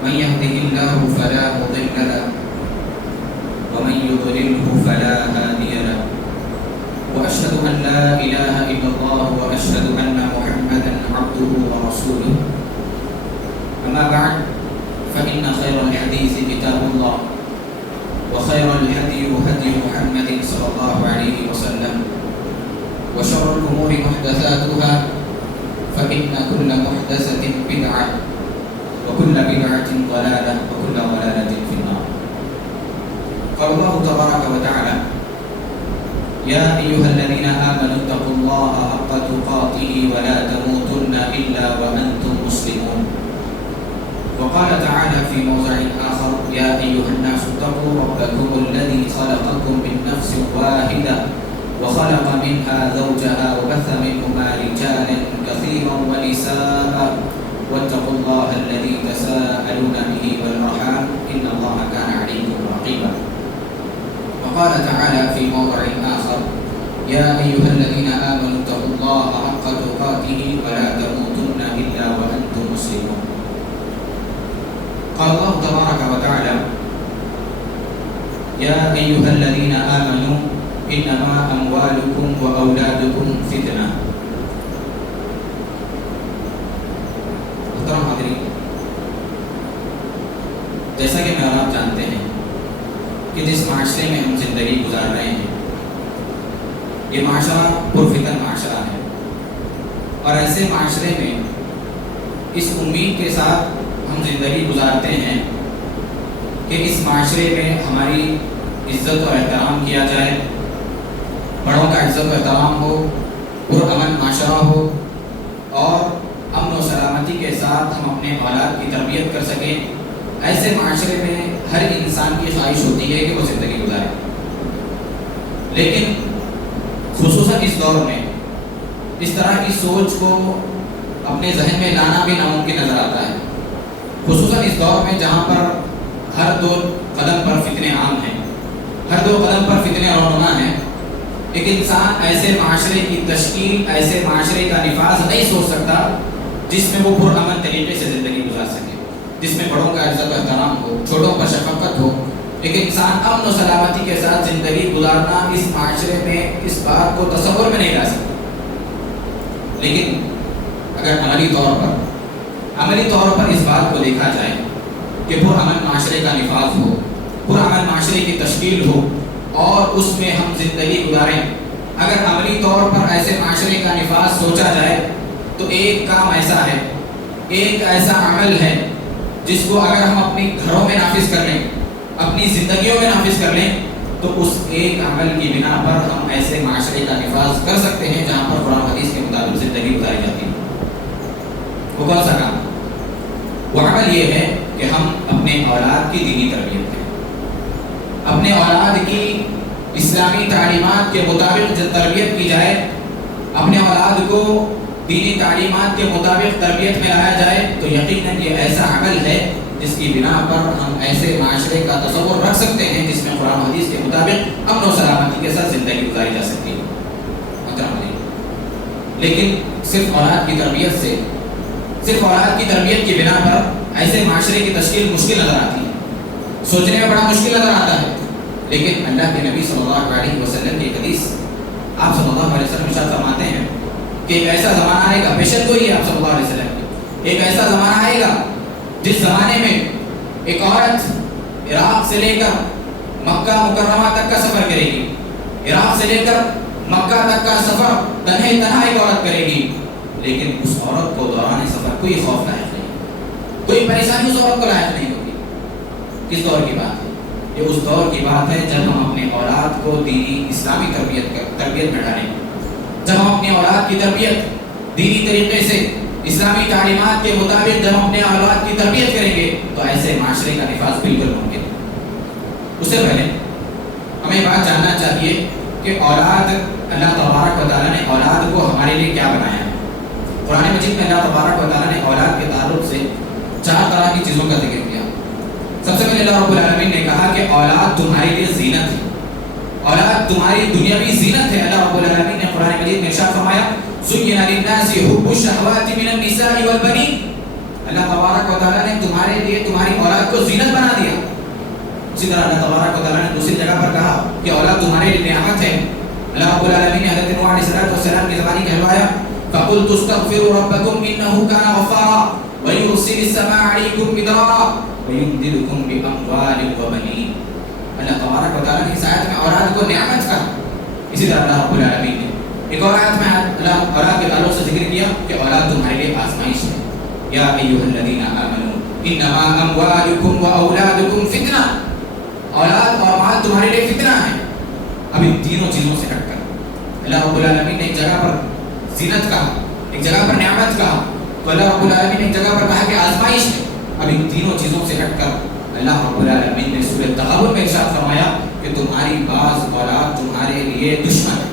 من يهده الله فلا مضل له ومن يضلله فلا هادي له وأشهد أن لا إله إلا الله وأشهد أن محمدا عبده ورسوله أما بعد فإن خير الحديث كتاب الله وخير الهدي هدي محمد صلى الله عليه وسلم وشر الأمور محدثاتها فإن كل محدثة بدعة وكل بدعة ضلالة وكل ضلالة في النار. قال الله تبارك وتعالى: يا أيها الذين آمنوا اتقوا الله حق تقاته ولا تموتن إلا وأنتم مسلمون. وقال تعالى في موضع آخر: يا أيها الناس اتقوا ربكم الذي خلقكم من نفس واحدة وخلق منها زوجها وبث منهما رجالا كثيرا ونساء واتقوا الله الذي تساءلون به والأرحام إن الله كان عليكم رقيبا. وقال تعالى في موضع آخر: يا أيها الذين آمنوا اتقوا الله حق تقاته ولا تموتن إلا وأنتم مسلمون. قال الله تبارك وتعالى: يا أيها الذين آمنوا إنما أموالكم وأولادكم فتنة. محترم حاضرین، جیسا کہ میں اور آپ جانتے ہیں کہ جس معاشرے میں ہم زندگی گزار رہے ہیں یہ معاشرہ پرفتن معاشرہ ہے، اور ایسے معاشرے میں اس امید کے ساتھ ہم زندگی گزارتے ہیں کہ اس معاشرے میں ہماری عزت اور احترام کیا جائے، بڑوں کا عزت و احترام ہو، پرامن معاشرہ ہو، اور امن و سلامتی کے ساتھ ہم اپنے اولاد کی تربیت کر سکیں۔ ایسے معاشرے میں ہر انسان کی خواہش ہوتی ہے کہ وہ زندگی گزارے، لیکن خصوصاً اس دور میں اس طرح کی سوچ کو اپنے ذہن میں لانا بھی ناممکن نظر آتا ہے، خصوصاً اس دور میں جہاں پر ہر دو قدم پر فتنے عام ہیں، ہر دو قدم پر فتنے رونما ہیں۔ ایک انسان ایسے معاشرے کی تشکیل، ایسے معاشرے کا نفاذ نہیں سوچ سکتا جس میں وہ پرامن طریقے سے زندگی گزار سکے، جس میں بڑوں کا عزت و احترام ہو، چھوٹوں پر شفقت ہو۔ ایک انسان امن و سلامتی کے ساتھ زندگی گزارنا اس معاشرے میں اس بات کو تصور میں نہیں لا سکتا۔ لیکن اگر عملی طور پر اس بات کو دیکھا جائے کہ پرامن معاشرے کا نفاذ ہو، پرامن معاشرے کی تشکیل ہو اور اس میں ہم زندگی گزاریں، اگر عملی طور پر ایسے معاشرے کا نفاذ سوچا جائے تو ایک کام ایسا ہے، ایک ایسا عمل ہے جس کو اگر ہم اپنی گھروں میں نافذ کر لیں، اپنی زندگیوں میں نافذ کر لیں تو اس ایک عمل کی بنا پر ہم ایسے معاشرے کا نفاذ کر سکتے ہیں جہاں پر قرآن حدیث کے مطابق زندگی گزاری جاتی ہے۔ وہ کون سا کام؟ وہ عمل یہ ہے کہ ہم اپنے اولاد کی دینی تربیت کریں، اپنے اولاد کی اسلامی تعلیمات کے مطابق جب تربیت کی جائے، اپنے اولاد کو دینی تعلیمات کے مطابق تربیت میں لایا جائے تو یقیناً یہ ایسا عمل ہے جس کی بنا پر ہم ایسے معاشرے کا تصور رکھ سکتے ہیں جس میں قرآن حدیث کے مطابق امن و سلامتی کے ساتھ زندگی گزاری جا سکتی ہے۔ لیکن صرف اولاد کی تربیت سے، صرف اولاد کی تربیت کی بنا پر ایسے معاشرے کی تشکیل مشکل نظر آتی ہے، سوچنے میں بڑا مشکل نظر آتا ہے۔ لیکن اللہ کے نبی صلی اللہ علیہ وسلم کی حدیث آپ صلی اللہ علیہ وسلم ارشاد فرماتے ہیں کہ ایک ایسا زمانہ آئے گا، پیشن گوئی ہے آپ صلی اللہ علیہ وسلم کی، ایک ایسا زمانہ آئے گا جس زمانے میں ایک عورت عراق سے لے کر مکہ مکرمہ تک کا سفر کرے گی، عراق سے لے کر مکہ تک کا سفر تنہا ایک عورت کرے گی، لیکن اس عورت کو دوران سفر کوئی خوف لاحق نہیں، کوئی پریشانی اس عورت کو لاحق نہیں ہوگی۔ کس دور کی بات ہے؟ یہ اس دور کی بات ہے جب ہم اپنے اولاد کو دینی اسلامی تربیت میں ڈالیں، جب ہم اپنے اولاد کی تربیت دینی طریقے سے اسلامی تعلیمات کے مطابق جب ہم اپنے اولاد کی تربیت کریں گے تو ایسے معاشرے کا نفاذ بالکل ممکن ہے۔ اس سے پہلے ہمیں بات جاننا چاہیے کہ اولاد، اللہ تبارک و تعالیٰ نے اولاد کو ہمارے لیے کیا بنایا ہے۔ قرآن مجید میں اللہ تبارک و تعالیٰ نے اولاد کے تعلق سے 4 طرح کی چیزوں کا ذکر کیا۔ سب سے پہلے اللہ رب العالمین نے کہا کہ اولاد تمہارے لیے زینت ہے، اولاد تمہاری دنیاوی زینت ہے۔ اللہ رب العالمین نے قرآن مجید میں ارشاد فرمایا زُيِّنَ لِلنَّاسِ حُبُّ الشَّهَوَاتِ مِنَ النِّسَاءِ وَالْبَنِينَ، اللہ تبارک و تعالیٰ نے تمہارے لیے تمہاری اولاد کو زینت بنا دیا. اسی طرح اللہ تبارک و تعالیٰ نے دوسری جگہ پر کہا کہ اولاد تمہارے لیے نعمت ہے. اللہ رب العالمین نے حضرت نوح علیہ السلام کی زبانی کہلوایا فَقُلْتُ اسْتَغْفِرُوا رَبَّكُمْ إِنَّهُ كَانَ غَفَّارًا وَيُرْسِلِ السَّمَاءَ عَلَيْكُمْ مِدْرَارًا وَيُمْدِدْكُمْ بِأَمْوَالٍ وَبَنِينَ. اللہ تبارک و تعالیٰ نے اس آیت میں اولاد کو نعمت کہا. اسی طرح اللہ رب العالمین نے ایک اور آیت میں اللہ اولاد کے تعلق سے ذکر کیا کہ اولاد تمہارے لیے آزمائش ہے. یا ایھا الذین آمنوا انما اموالکم واولادکم فتنہ. اولاد اور مال تمہارے لیے فتنہ ہے. اب ان تینوں چیزوں سے ہٹ کر اللہ رب العالمین نے ایک جگہ پر زینت کہا, ایک جگہ پر نعمت کہا, تو اللہ رب العالمین نے ایک جگہ پر کہا کہ آزمائش ہے. اب ان تینوں چیزوں سے ہٹ کر اللہ رب العالمین نے سورۃ تغابن میں ارشاد فرمایا کہ تمہاری بعض اولاد تمہارے لیے دشمن ہے.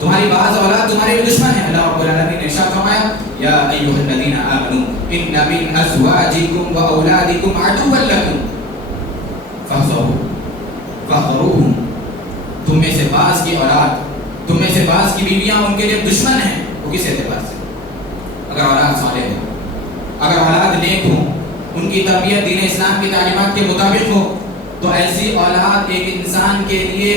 تمہاری بعض اولاد تمہارے لیے دشمن ہے. اللہ رب العالمین نے ارشاد فرمایا یا ایھا الذین آمنوا ان من ازواجکم واولادکم عدوا لکم فاحذروہم. تم میں سے بعض کی اولاد, تم میں سے بعض کی بیویاں ان کے لیے دشمن ہیں. وہ کس اعتبار سے؟ اگر اولاد صالح ہو, اگر اولاد نیک ہو, ان کی تربیت دین اسلام کی تعلیمات کے مطابق ہو, تو ایسی اولاد ایک انسان کے لیے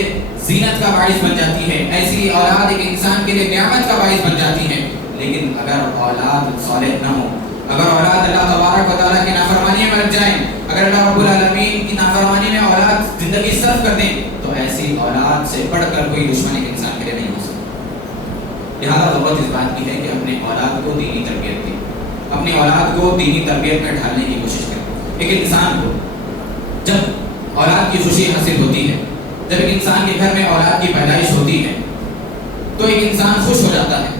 زینت کا باعث بن جاتی ہے. ایسی اولاد ایک انسان کے لیے نعمت کا باعث بن جاتی ہے. لیکن اگر اولاد صالح نہ ہو, اگر اولاد اللہ تبارک و تعالیٰ کی نافرمانی میں لگ جائیں, اگر اللہ رب العالمین کی نافرمانی میں اولاد زندگی صرف کر دیں, تو ایسی اولاد سے بڑھ کر کوئی دشمن ایک انسان کے لیے نہیں ہو سکتا. لہٰذا ضرورت اس بات کی ہے کہ اپنے اولاد کو دینی تربیت دیں, اپنی اولاد کو دینی تربیت میں ڈھالنے کی کوشش کریں. ایک انسان کو جب اولاد کی خوشی حاصل ہوتی ہے, جب ایک انسان کے گھر میں اولاد کی پیدائش ہوتی ہے, تو ایک انسان خوش ہو جاتا ہے.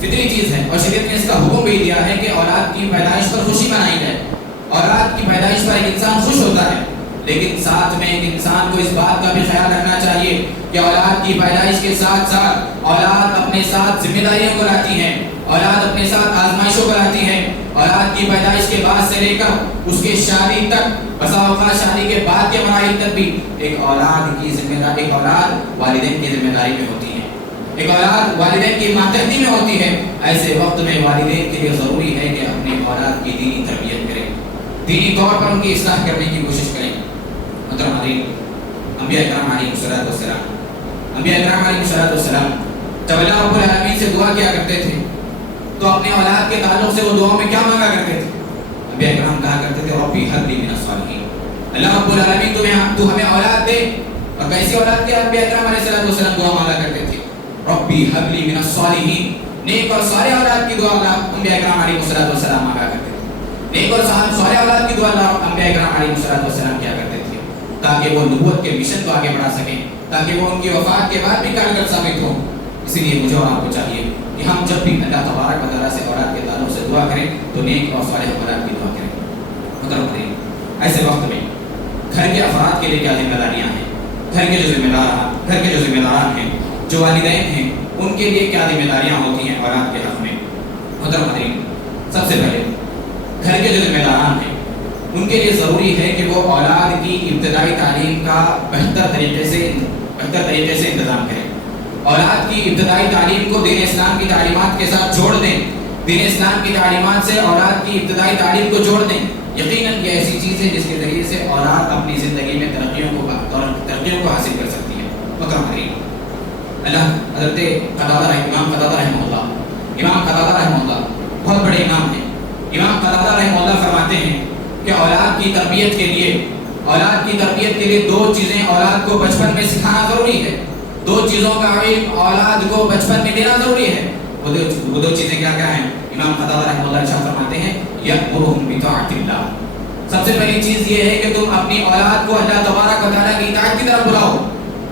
فطری چیز ہے, اور شریعت نے اس کا حکم بھی دیا ہے کہ اولاد کی پیدائش پر خوشی منائی جائے. اولاد کی پیدائش پر ایک انسان خوش ہوتا ہے, لیکن ساتھ میں ایک انسان کو اس بات کا بھی خیال رکھنا چاہیے کہ اولاد کی پیدائش کے ساتھ ساتھ اولاد اپنے ساتھ ذمہ داریوں کو لاتی ہے, اولاد اپنے ساتھ آزمائشوں کو لاتی ہے. اولاد کی پیدائش کے بعد سے لے کر اس کے شادی تک, بسا اوقات شادی کے بعد کے مراحل تک بھی ایک اولاد کی ذمہ داری, ایک اولاد والدین کی ذمہ داری میں ہوتی ہے, ایک اولاد والدین کی ماتحتی میں ہوتی ہے. ایسے وقت میں والدین کے لیے ضروری ہے کہ اپنی اولاد کی دینی تربیت کریں, دینی طور پر ان کی اصلاح کرنے کی کوشش کریں. محترم حضرین, انبیاء کرام علیہ السلام, انبیاء کرام علیہ السلام جب اللہ رب العالمین سے دعا کیا کرتے تھے تو اپنے اولاد کے تعلق سے وہ دعاؤں میں کیا مانگا کرتے تھے؟ انبیاء کرام کہا کرتے تھے ربی ہب لی من الصالحین. اللہ رب العالمین تو ہمیں اولاد دے. اور کیسی اولاد کے انبیاء کرام علیہ السلام دعا مانگا کرتے تھے؟ ربی ہب لی من الصالحین. نیک اور صالح اولاد کی دعا انبیاء کرام علیہ السلام مانگا کرتے تھے. نیک اور صالح اولاد کی دعا انبیاء کرام علیہ السلام کیا کرتے تھے تاکہ وہ نبوت کے مشن کو آگے بڑھا سکیں, تاکہ وہ ان کی وفات کے بعد بھی کارگر ثابت ہوں. اسی لیے مجھے اور آپ کو چاہیے کہ ہم جب بھی اللہ تبارک و تعالیٰ سے اولاد کے تعلق سے دعا کریں تو نیک اور صالح اولاد کی دعا کریں. مطلب کریں ایسے وقت میں گھر کے افراد کے لیے کیا ذمہ داریاں ہیں, گھر کے جو ذمہ داران ہیں, جو والدین ہیں, ان کے لیے کیا ذمہ داریاں ہوتی ہیں اولاد کے حق میں. مطلب کریں سب سے پہلے گھر کے جو ذمہ داران ہیں ان کے لیے ضروری ہے کہ وہ اولاد کی ابتدائی تعلیم کا بہتر طریقے سے انتظام کریں. اولاد کی ابتدائی تعلیم کو دین اسلام کی تعلیمات کے ساتھ جوڑ دیں. دین اسلام کی تعلیمات سے اولاد کی ابتدائی تعلیم کو جوڑ دیں. یقیناً یہ ایسی چیز ہے جس کے ذریعے سے اولاد اپنی زندگی میں ترقیوں کو حاصل کر سکتی ہے. اللہ حضرت امام قتادہ رحمہ اللہ بہت بڑے امام ہیں. امام قتادہ رحمہ اللہ فرماتے ہیں کہ اولاد کی تربیت کے لیے دو چیزیں اولاد کو بچپن میں سکھانا ضروری ہے. دو چیزوں کا علم اولاد کو بچپن میں دینا ضروری ہے. وہ دو چیزیں کیا ہیں؟ امام قتادہ رحمہ اللہ ارشاد فرماتے ہیں یأمرہم بطاعت اللہ. سب سے پہلی چیز یہ ہے کہ تم اپنی اولاد کو اللہ تبارک و تعالیٰ کی اطاعت کی طرف بلاؤ,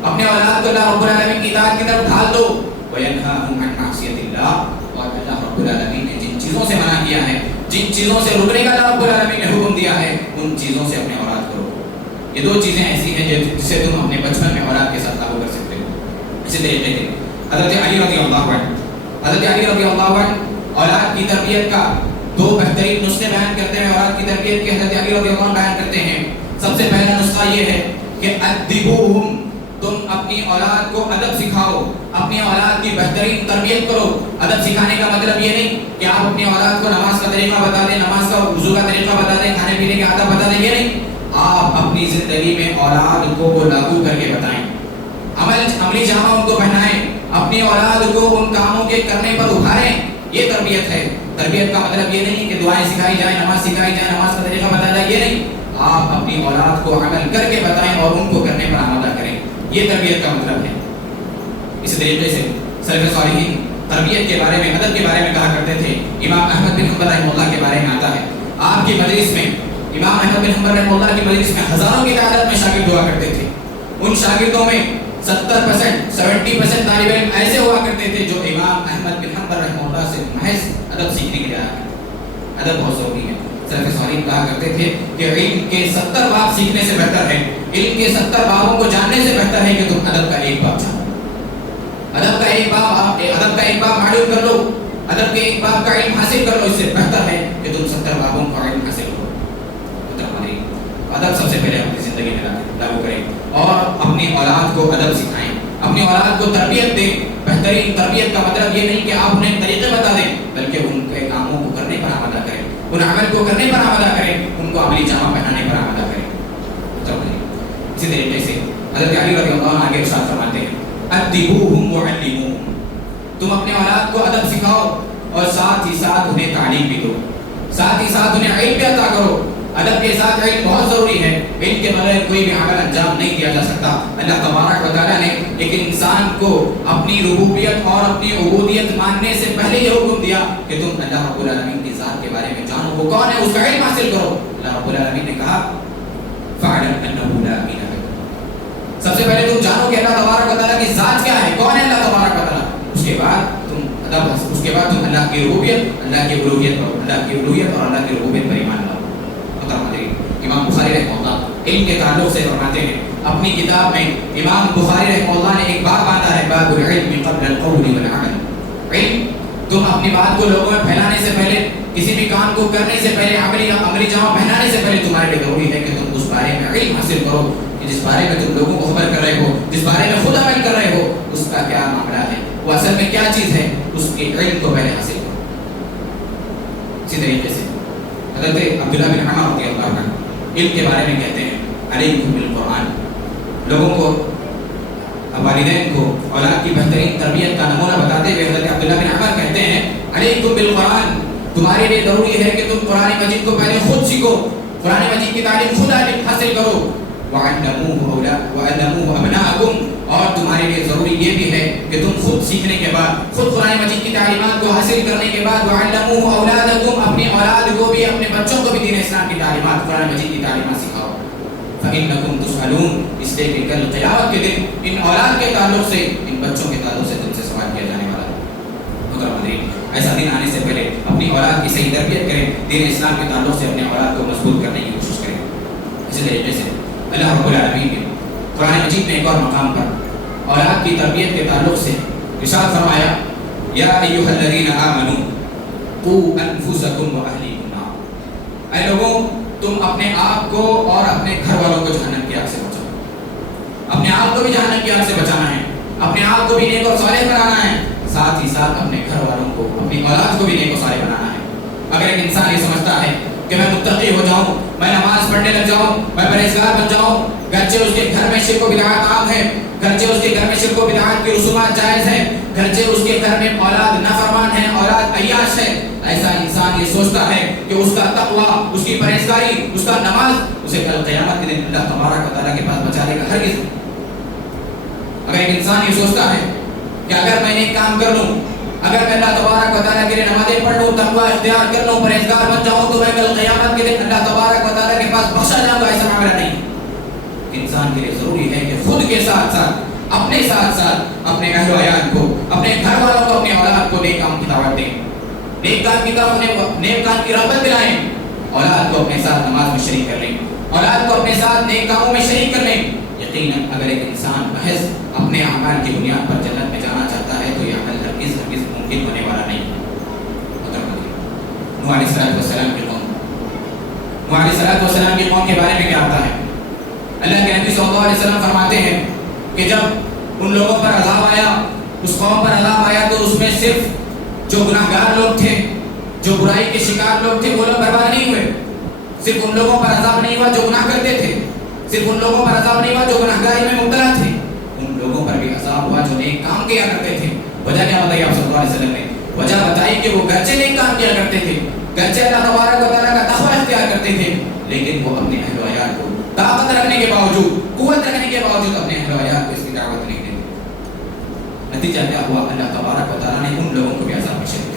اپنے اولاد کو اللہ رب العالمین کی اطاعت کی طرف ڈھال دو. وینہاہم عن معصیۃ اللہ. اور اللہ رب العالمین نے جن چیزوں سے منع کیا ہے, جن چیزوں سے رکنے کا اللہ رب العالمین نے حکم دیا ہے, ان چیزوں سے اپنے اولاد کو روکو. یہ دو چیزیں ایسی ہیں جسے تم اپنے بچپن میں اولاد کے ساتھ لاگو کر سکتے ہو. اسی طریقے سے حضرت علی رضی اللہ عنہ اولاد کی تربیت کا دو بہترین نسخے بیان کرتے ہیں. اولاد کی تربیت کے حضرت علی رضی اللہ عنہ بیان کرتے ہیں. سب سے پہلا نسخہ یہ ہے کہ ادبوہم, تم اپنی اپنی اولاد کو ادب سکھاؤ، اپنی اولاد کی بہترین تربیت کرو۔ ادب سکھانے کا مطلب یہ نہیں کہ آپ اپنی اولاد کو نماز کا طریقہ بتا دیں، نماز کا وضو کا طریقہ بتا دیں، کھانے پینے کے آداب بتا دیں، یہ نہیں۔ آپ اپنی زندگی میں اولاد کو وہ لاگو کر کے بتائیں، عملی جامہ ان کو پہنائیں، اپنی اولاد کو ان کاموں کے کرنے پر ابھاریں۔ یہ تربیت ہے۔ تربیت کا مطلب یہ نہیں کہ دعائیں سکھائی جائیں، نماز سکھائی جائے، نماز کا طریقہ بتایا جائے، یہ نہیں۔ آپ اپنی اولاد کو عمل کر کے بتائیں اور ان کو کرنے پر آمادہ کریں، یہ تربیت کا مطلب ہے۔ اس طریقے سے سلف صالحین تربیت کے بارے میں، ادب کے بارے میں کہا کرتے تھے۔ امام احمد بن حنبل رحمہ اللہ کے بارے میں آتا ہے، آپ کی مجلس میں، امام احمد بن حنبل رحمہ اللہ کی مجلس میں ہزاروں کی تعداد میں شاگرد ہوا کرتے تھے۔ ان شاگردوں میں 70% طالب علم ایسے ہوا کرتے تھے جو امام احمد بن حنبل رحمہ اللہ سے محض ادب سیکھنے کے لیے آیا کرتے تھے۔ ادب بہت ضروری ہے۔ سلف صالحین کہا کرتے تھے کہ علم کے 70 باب سیکھنے سے بہتر ہے، علم کے 70 بابوں کو جاننے سے بہتر ہے کہ تم ادب کا ایک باب جانو۔ ادب کا ایک باب معلوم کر لو، ادب کے ایک باب کا علم حاصل کر لو، اس سے بہتر ہے کہ تم 70 بابوں کا علم حاصل کرو۔ ادب سب سے پہلے اپنی زندگی میں لاگو کریں اور اپنی اولاد کو ادب سکھائیں، اپنی اولاد کو تربیت دیں۔ بہترین تربیت کا مطلب یہ نہیں کہ آپ انہیں طریقے بتا دیں، بلکہ ان کے کاموں کو کرنے پر آمادہ کریں، ان عمل کو کرنے پر آمادہ کریں، ان کو عملی جامہ پہنانے پر آمادہ کریں۔ اسی طریقے سے حضرت علی رضی اللہ عنہ آگے ارشاد فرماتے ہیں، ادبوہم وعلموہم، تم اپنے اولاد کو ادب سکھاؤ اور ساتھ ہی ساتھ انہیں تعلیم بھی دو، ساتھ ہی ساتھ انہیں علم بھی عطا کرو۔ ادب کے ساتھ علم بہت ضروری ہے، علم کے بغیر کوئی بھی عمل انجام نہیں دیا جا سکتا۔ اللہ تبارک و تعالیٰ نے ایک انسان کو اپنی ربوبیت اور اپنی عبودیت ماننے سے پہلے یہ حکم دیا کہ تم اللہ رب العالمین کی ذات کے بارے میں جانو، وہ کون ہے، اس کا علم حاصل کرو۔ اللہ رب العالمین نے کہا فَاعْلَمْ أَنَّهُ لَا إِلَٰهَ إِلَّا هُوَ، سب سے پہلے تم جانو کہ اللہ تبارک و تعالیٰ کی ذات کیا ہے، کون ہے اللہ تبارک و تعالیٰ۔ اس کے بعد تم اللہ کی ربوبیت، اللہ کی الوہیت اور اللہ کی ربوبیت پر ایمان لاؤ۔ امام بخاری رحمہ اللہ علم کے تعلق سے فرماتے ہیں، اپنی کتاب میں امام بخاری رحمہ اللہ نے ایک باب باندھا ہے، باب العلم قبل القول والعمل۔ علم، تم اپنی بات کو لوگوں میں پھیلانے سے پہلے، کسی بھی کام کو کرنے سے پہلے، عملی جامہ پہنانے سے پہلے تمہارے لیے ضروری ہے کہ تم اس بارے میں علم حاصل کرو کہ جس بارے میں تم لوگوں کو خبر کر رہے ہو، جس بارے میں خود عمل کر رہے ہو، اس کا کیا معاملہ ہے، وہ اصل میں کیا چیز ہے، اس کے علم کو پہلے حاصل کرو۔ اسی طریقے سے حضرت عبداللہ بن عمر رضی اللہ عنہ علم کے بارے میں کہتے ہیں، علیکم بالقرآن، لوگوں کو، والدین کو اولاد کی بہترین تربیت کا نمونہ بتاتے ہوئے حضرت عبداللہ بن عمر کہتے ہیں، علیکم بالقرآن، تمہارے لیے ضروری ہے کہ تم قرآن مجید کو پہلے خود سیکھو، قرآن مجید کی تعلیم خود حاصل کرو، وَعَلَّمُوهُ أَبْنَاءَكُمْ، اور تمہارے لیے ضروری یہ بھی ہے کہ تم خود سیکھنے کے بعد، خود قرآن مجید کی تعلیمات کو حاصل کرنے کے بعد، وَعَلَّمُوهُ أَوْلَادَكُمْ، اپنی اولاد کو بھی، اپنے بچوں کو بھی دین اسلام کی تعلیمات، قرآن مجید کی تعلیمات سکھاؤ۔ فَإِنَّكُمْ تُسْأَلُونَ، اس لیے کہ کل قیامت کے دن ان اولاد کے تعلق سے، ان بچوں کے تعلق سے تم سے سوال کیا جانے والا ہے۔ ایسا دن آنے سے پہلے اپنی اولاد کی صحیح تربیت کریں، دین اسلام کے تعلق سے اپنے اولاد کو مضبوط کرنے کی کوشش کریں۔ اسی طریقے سے اللہ رب العالمین نے قرآن مجید میں ایک اور مقام پر اولاد کی تربیت کے تعلق سے ارشاد فرمایا، یا ایھا الذین آمنوا قوا انفسکم واہلیکم نارا، اے لوگوں تم اپنے آپ کو اور اپنے گھر والوں کو جہنم کی آگ سے بچاؤ۔ اپنے آپ کو بھی جہنم کی آگ سے بچانا ہے، اپنے آپ کو بھی نیک اور صالح بنانا ہے، ساتھ ہی ساتھ اپنے گھر والوں کو، اپنی اولاد کو بھی نیک و صالح بنانا ہے۔ اگر ایک انسان یہ سمجھتا ہے کہ میں متقی ہو جاؤں، میں نماز پڑھنے لگ جاؤں، میں پرہیزگار بن جاؤں، گرچہ اس کے گھر میں شرک و بدعات عام ہے، گرچہ اس کے گھر میں شرک و بدعات کی رسومات جائز ہیں، گرچہ اس کے گھر میں اولاد نافرمان ہے، اولاد عیاش ہے، ایسا انسان یہ سوچتا ہے کہ اس کا تقوی، اس کی پرہیزگاری، اس کا نماز اسے کل قیامت کے دن اللہ تبارک و تعالیٰ کے پاس بچانے کا ہرگز نہیں۔ اگر ایک انسان یہ سوچتا ہے کہ اگر میں ایک کام کر لوں، اگر میں اللہ تبارک و تعالیٰ کے لیے نمازیں پڑھ لوں، تقوی اختیار کر لوں، پرہیزگار بن جاؤں، تو میں کل قیامت کے دن اللہ تبارک و تعالیٰ کے پاس بخشا جاؤں گا، ایسا معاملہ نہیں۔ انسان کے لیے ضروری ہے کہ خود کے ساتھ ساتھ، اپنے ساتھ ساتھ اپنے اہل و عیال کو، اپنے گھر والوں کو، اپنے اولاد کو نیک کام کی دعوت دیں، نیک کام کی دعوت، نیک کام کی رغبت دلائیں، اولاد کو اپنے ساتھ نماز میں شریک کر لیں، اولاد کو اپنے ساتھ نیک کاموں میں شریک کر لیں۔ یقیناً اگر ایک انسان محض اپنے اعمال کی بنیاد پر جنت میں جانا چاہتا ہے تو یہ عمل ہرگز ممکن ہونے والا نہیں۔ نوح علیہ السلام کی قوم، نوح علیہ السلام کی قوم کے بارے میں کیا آتا ہے؟ اللہ کے نبی صلی اللہ علیہ وسلم فرماتے ہیں کہ جب ان لوگوں پر عذاب آیا، اس قوم پر عذاب آیا تو اس میں صرف جو گناہگار لوگ تھے، جو برائی کے شکار لوگ تھے، وہ لوگ برباد نہیں ہوئے. صرف ان لوگوں پر عذاب نہیں ہوا جو گناہ کرتے تھے، صرف ان لوگوں پر عذاب نہیں ہوا جو گناہگاری میں مبتلا تھے، ان لوگوں پر بھی عذاب ہوا جو نیک کام کیا کرتے تھے. وجہ کیا بتائی آپ صلی اللہ علیہ وسلم نے؟ وجہ بتائی کہ وہ گرچہ نیک کام کیا کرتے تھے، گرچہ اللہ تبارک و تعالیٰ کا تقوی اختیار کرتے تھے، لیکن وہ اپنے اہل و عیال کو طاقت رکھنے کے باوجود، قوت رکھنے کے باوجود اپنے اہل و عیال کو اس کی دعوت نہیں دیتے. نتیجہ کیا ہوا؟ اللہ تبارک و تعالیٰ نے ان لوگوں کو بھی عذاب میں شریک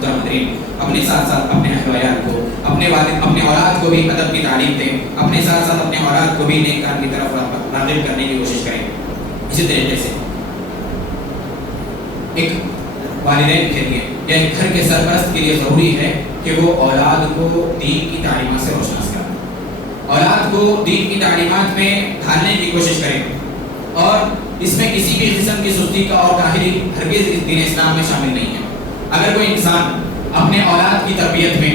کیا. محترم، اپنے ساتھ ساتھ اپنے اہل و عیال کو، اپنے والد، اپنے اولاد کو بھی ادب کی تعلیم دیں، اپنے ساتھ ساتھ اپنے اولاد کو بھی نیک کام کی طرف راغب کرنے کی کوشش کریں. اسی طریقے سے ایک والدین کے لیے یا ایک گھر کے سرپرست کے لیے ضروری ہے کہ وہ اولاد کو دین کی تعلیمات سے روشناس کریں، اولاد کو دین کی تعلیمات میں ڈھالنے کی کوشش کریں، اور اس میں کسی بھی قسم کی سستی کا اور کاہلی ہرگز دین اسلام میں شامل نہیں ہے. اگر کوئی انسان اپنے اولاد کی تربیت میں،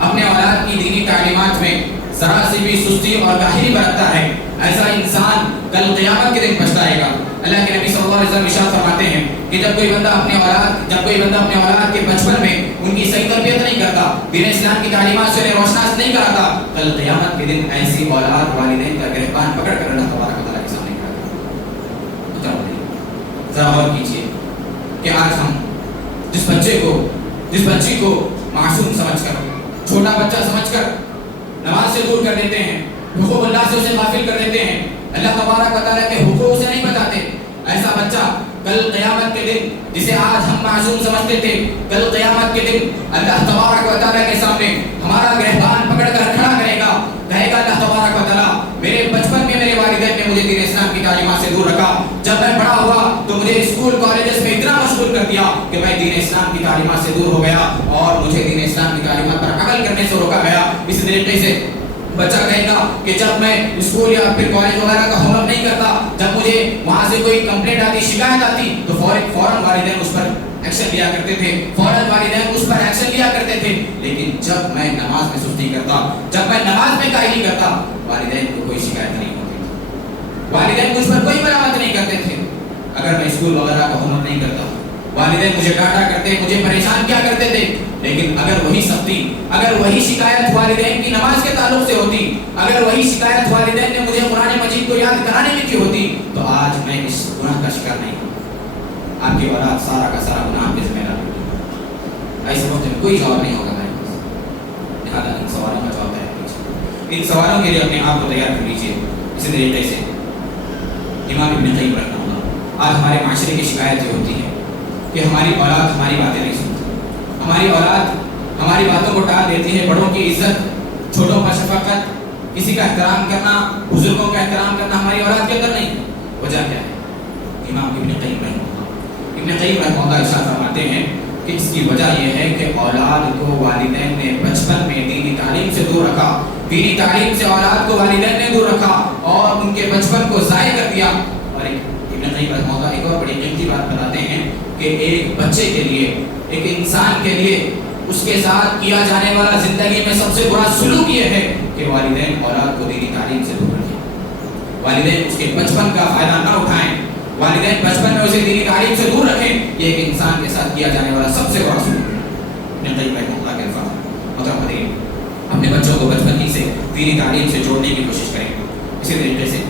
اپنے اولاد کی دینی تعلیمات میں ذرا سی بھی سستی اور کاہلی برتتا ہے، ایسا انسان کل قیامت کے دن پچھتائے گا. اللہ کے نبی صلی اللہ علیہ وسلم ارشاد فرماتے ہیں کہ جب کوئی بندہ اپنے اولاد کے بچپن میں ان کی صحیح تربیت نہیں کرتا، دین اسلام کی تعلیمات سے انہیں روشناس نہیں کراتا، کل قیامت کے دن ایسی اولاد والدین کا گرفان پکڑ کر اللہ تبارک و تعالیٰ کے سامنے کھڑا کرے. ذرا غور کیجیے کہ آج ہم جس بچی کو معصوم سمجھ کر، چھوٹا بچہ سمجھ کر نماز سے دور کر دیتے ہیں، حقوق اللہ سے اسے غافل کر دیتے ہیں، اللہ تبارک و تعالیٰ کے حقوق اسے نہیں بتاتے، ایسا بچہ کل قیامت کے دن جسے آج ہم معصوم سمجھتے تھے، کل قیامت کے دن اللہ تبارک و تعالیٰ کے سامنے ہمارا گرفان پکڑ کر کھڑا کرے گا، کہے گا اللہ تبارک و تعالیٰ میرے بچپن میں میرے والدین نے مجھے دین اسلام کی تعلیمات سے دور رکھا، جب میں بڑا ہوا تو مجھے اسکول کالجز میں اتنا مشغول کر دیا کہ میں دین اسلام کی تعلیمات سے دور ہو گیا اور مجھے دین اسلام کی تعلیمات پر عمل کرنے سے روکا گیا. اس طریقے سے بچہ کہے گا کہ جب میں اسکول یا پھر کالج وغیرہ کا ہوم ورک نہیں کرتا، جب مجھے وہاں سے کوئی کمپلینٹ آتی، شکایت آتی، تو فوراً والدین اس پر ایکشن لیا کرتے تھے، فوراً والدین اس پر ایکشن لیا کرتے تھے. لیکن جب میں نماز میں سستی کرتا، جب میں نماز میں کاہلی کرتا، والدین کو کوئی شکایت نہیں ہوتی تھی، والدین مجھ پر کوئی ملامت نہیں کرتے تھے. اگر میں اسکول وغیرہ کا ہوم ورک نہیں کرتا، والدین مجھے ڈانٹا کرتے، مجھے پریشان کیا کرتے تھے. لیکن اگر وہی سختی، اگر وہی شکایت والدین کی نماز کے تعلق سے ہوتی، اگر وہی شکایت والدین نے مجھے قرآن مجید کو یاد کرانے میں کی ہوتی، تو آج میں اس گناہ کا شکار نہیں ہوتا. آپ کی اولاد سارا کا سارا گناہ آپ کے ذمہ دار ہوگی. ایسے وقت میں کوئی جواب نہیں ہوگا میرے پاس. لہٰذا ان سوالوں کا جواب تیار کیجیے، ان سوالوں کے لیے اپنے آپ کو تیار کر لیجیے. اسی طریقے سے امام ابن قیم رحمہ اللہ، آج ہمارے معاشرے کی شکایت یہ ہوتی ہے کہ ہماری اولاد ہماری باتیں نہیں سنتی، ہماری اولاد ہماری باتوں کو ٹال دیتی ہے. بڑوں کی عزت، چھوٹوں پر شفقت، کسی کا احترام کرنا، بزرگوں کا احترام کرنا ہماری اولاد کے اندر نہیں. وجہ کیا ہے؟ امام ابن قیم رحمہ اللہ ارشاد فرماتے ہیں کہ اس کی وجہ یہ ہے کہ اولاد کو والدین نے بچپن میں دینی تعلیم سے دور رکھا، دینی تعلیم سے اولاد کو والدین نے دور رکھا اور ان کے بچپن کو ضائع کر دیا. اور ابن قیم رحمہ اللہ ایک اور بڑی قیمتی بات بتاتے ہیں کہ ایک بچے کے لیے، ایک انسان کے لیے اس کے ساتھ کیا جانے والا زندگی میں سب سے برا سلوک یہ ہے کہ والدین اولاد کو دینی تعلیم سے دور رکھیں، والدین اس کے بچپن کا فائدہ نہ اٹھائیں، والدین بچپن میں اسے دینی تعلیم سے دور رکھیں. یہ ایک انسان کے ساتھ کیا جانے والا سب سے بڑا سلوک ہے. ابن قیم رحمہ اللہ کے الفاظ. مطلب اپنے بچوں کو بچپن ہی سے دینی تعلیم سے جوڑنے کی کوشش کریں. اسی طریقے سے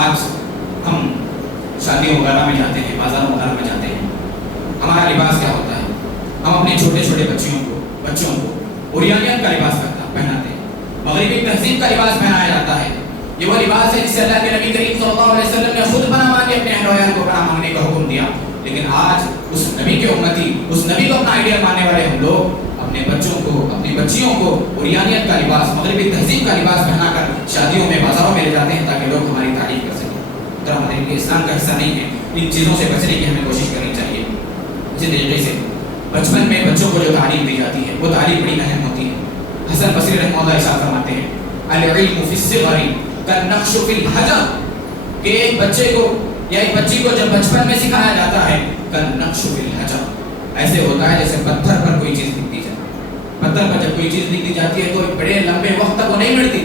آج ہم شادیوں وغیرہ میں جاتے ہیں، بازاروں وغیرہ میں جاتے ہیں، ہمارا لباس کیا ہوتا ہے؟ ہم اپنے چھوٹے چھوٹے بچوں کو اوریانیت کا لباس پہناتے ہیں، مغربی تہذیب کا لباس پہنایا جاتا ہے. یہ وہ لباس ہے جس سے اللہ کے نبی کریم صلی اللہ علیہ وسلم نے خود پناہ مانگی، اپنے اہل و عیال کو پناہ مانگنے کا حکم دیا. لیکن آج اس نبی کے امتی، اس نبی کو اپنا آئیڈیل ماننے والے ہم لوگ اپنے بچوں کو، اپنی بچیوں کو اوریانیت کا لباس، مغربی تہذیب کا لباس پہنا کر شادیوں میں، بازاروں میں لے جاتے ہیں تاکہ لوگ ہماری تعریف کر سکیں. ہمارے اسلام کا حصہ نہیں ہے. ان چیزوں سے بچنے کی ہمیں کوشش کرنی چاہیے. اسی طریقے سے بچپن میں بچوں کو جو تعلیم دی جاتی ہے وہ تعلیم بڑی اہم ہوتی ہے. حسن بصری رحمہ اللہ ارشاد فرماتے ہیں العلم فی الصغر کالنقش فی الحجر، کہ ایک بچے کو یا ایک بچی کو جب بچپن میں سکھایا جاتا ہے کالنقش فی الحجر، ایسے ہوتا ہے جیسے پتھر پر کوئی چیز لکھ دی جائے. پتھر پر جب کوئی چیز لکھ دی جاتی ہے تو بڑے لمبے وقت تک وہ نہیں ملتی.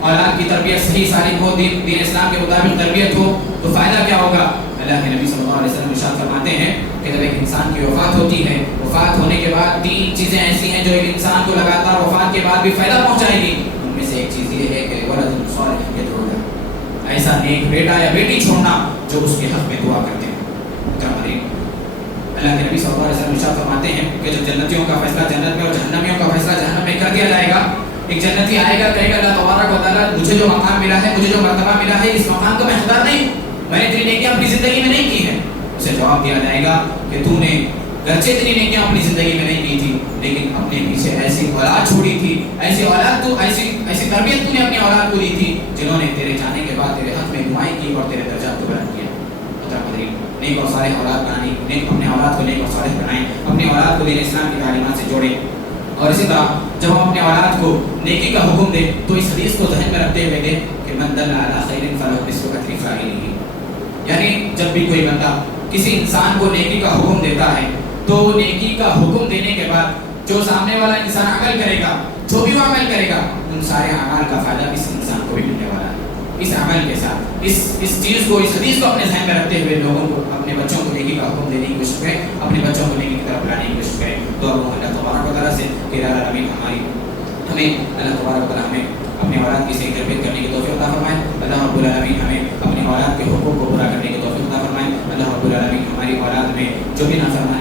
اولاد کی تربیت صحیح سالم ہو، دین اسلام کے مطابق تربیت ہو، تو فائدہ کیا ہوگا؟ اللہ کے نبی صلی اللہ علیہ وسلم ارشاد فرماتے ہیں کہ جب ایک انسان کی وفات ہوتی ہے، وفات ہونے کے بعد 3 چیزیں ایسی ہیں جو ایک انسان کو لگاتار وفات کے بعد بھی فائدہ پہنچائے گی. ان میں سے ایک چیز یہ ہے کہ ولد صالح یدعو له، ایسا نیک بیٹا یا بیٹی چھوڑنا جو اس کے حق میں دعا کرتے ہیں. اللہ کے نبی صلی اللہ علیہ وسلم ارشاد فرماتے ہیں کہ جب جنتیوں کا فیصلہ جنت میں اور جہنمیوں کا فیصلہ جہنم میں کر دیا جائے گا، ایک جنتی آئے گا، کہے گا اللہ تبارک و تعالیٰ مجھے جو مقام ملا ہے، مجھے جو مرتبہ ملا ہے، اس مقام کا میں حقدار نہیں ہوں، میں نے اتنی نیکیاں اپنی زندگی میں نہیں کی ہیں. اسے جواب دیا جائے گا کہ تو نے گرچہ اتنی نیکیاں اپنی زندگی میں نہیں کی تھی، لیکن اپنے پیچھے ایسی اولاد چھوڑی تھی، ایسی تربیت تو نے اپنی اولاد کو دی تھی جنہوں نے تیرے جانے کے بعد تیرے حق میں دعائیں کی اور تیرے درجات کو بلند کیا. نیک اور صالح اولاد بنانی، اپنے اولاد کو نیک اور صالح بنائیں، اپنے اولاد کو دین اسلام کی تعلیمات سے جوڑیں. اور اسی طرح جب ہم اپنے اولاد کو نیکی کا حکم دیں تو اس حدیث کو ذہن میں رکھتے ہوئے دیں کہ من دل علی خیر فلہ مثل اجر فاعلہ. یعنی جب بھی کوئی بندہ کسی انسان کو نیکی کا حکم دیتا ہے تو نیکی کا حکم دینے کے بعد جو سامنے والا انسان عمل کرے گا، جو بھی وہ عمل کرے گا، ان سارے اعمال کا فائدہ اس انسان کو بھی ملنے والا ہے. اس عمل کے ساتھ اس چیز کو، اس حدیث کو اپنے ذہن میں رکھتے ہوئے لوگوں کو، اپنے بچوں کو نیکی کا حکم دینے کی کوشش کریں، اپنے بچوں کو نیکی کی طرف لانے کی کوشش کریں. تو اللہ تبارک و تعالیٰ سے کہ اللہ رب اللہ تبارک و تعالیٰ ہمیں اپنے اولاد کی صحیح تربیت کرنے کی توفیق عطا فرمائے. اللہ رب العالمین ہمیں اپنے اولاد کے حقوق کو پورا کرنے کی توفیق عطا فرمائے. اللہ رب العالمین ہماری اولاد میں جو بھی نافرمانی